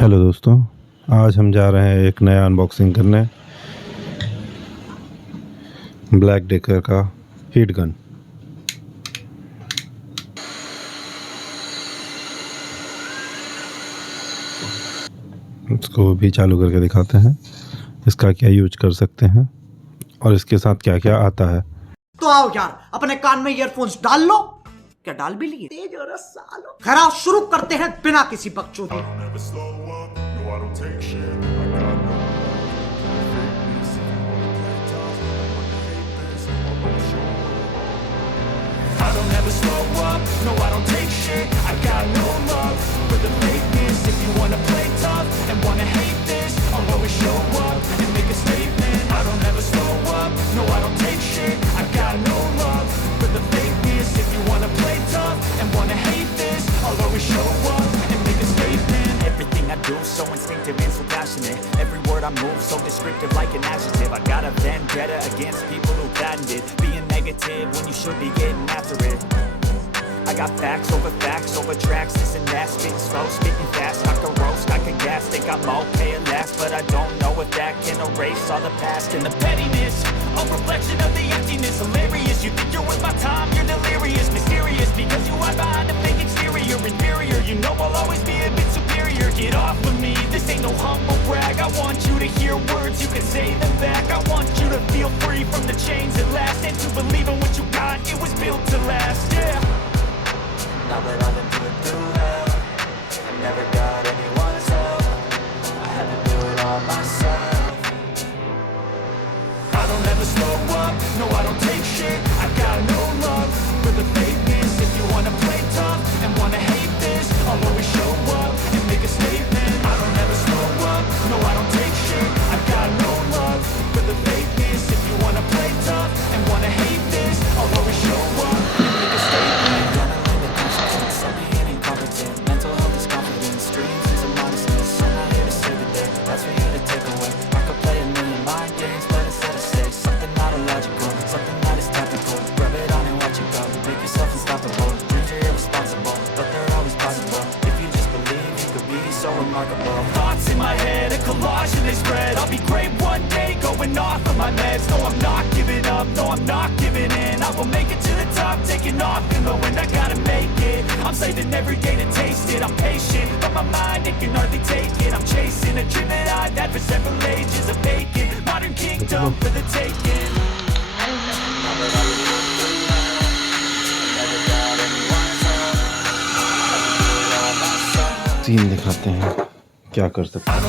Hello दोस्तों, आज हम जा रहे हैं एक नया अनबॉक्सिंग करने ब्लैक डेकर का हीट गन। इसको भी चालू करके दिखाते हैं, इसका क्या यूज कर सकते हैं और इसके साथ क्या क्या आता है। तो आओ यार, अपने कान में ईयरफोन्स डाल लो। क्या डाल भी लिए? तेज हो रहा सालो। खैर आओ शुरू करते हैं बिना किसी बकचोदी। I don't ever slow up, no I don't take shit. I got no love for the fakeness. If you wanna play tough and wanna hate this, I'll always show up and make a statement. I don't ever slow up, no I don't take shit. I got no love for the fakeness. If you wanna play tough and wanna hate this, I'll always show up and make a statement. Everything I do so instinctive and so passionate. Every word I move so descriptive like an adjective. I got a vendetta against people who patented being negative when you should be getting after it. I got facts over tracks, this and that, spitting slow, speaking fast. I could roast, I could gas, think I'm okay at last, but I don't know if that can erase all the past and the pettiness. A reflection of the emptiness, hilarious. You think you're worth my time, you're delirious, mysterious, because you hide behind a fake exterior, inferior. You know I'll always be a bit superior. Get off of me, this ain't no humble brag. I want you to hear words, you can say them back. I want you to feel free from the chains at last, and to believe in what you got, it was built to last, yeah. Now that I've been through hell, I never got anyone's help. I had to do it all myself. I don't ever slow up, no I don't take shit. I got no love for the fakeness. If you wanna play tough and wanna hate this, I'll always show up and make a statement. I don't ever slow up, no I don't take shit. I got no love for the fakeness. If you wanna play tough and wanna hate this, I'll always show up and make a statement. Mental health is confidence, dreams is a modestness. I'm not here to save the day, that's for you to take away. I could play a million mind games, but instead I say something not illogical, something that is tactical. Rub it on and watch it go, make yourself unstoppable. Dreams are irresponsible, but they're always possible. If you just believe, you could be so remarkable. Thoughts in my head, a collage and they spread. I'll be great one day, going off of my meds. No, I'm not giving up, no, I'm not giving in. I will make it to the top, taking off in the wind. I gotta make it, I'm saving every day to taste it. I'm patient, but my mind, it can hardly take it. I'm chasing a dream that I've had for several ages. A vacant, modern kingdom for the taking. Scene दिखाते हैं क्या कर सकते हैं।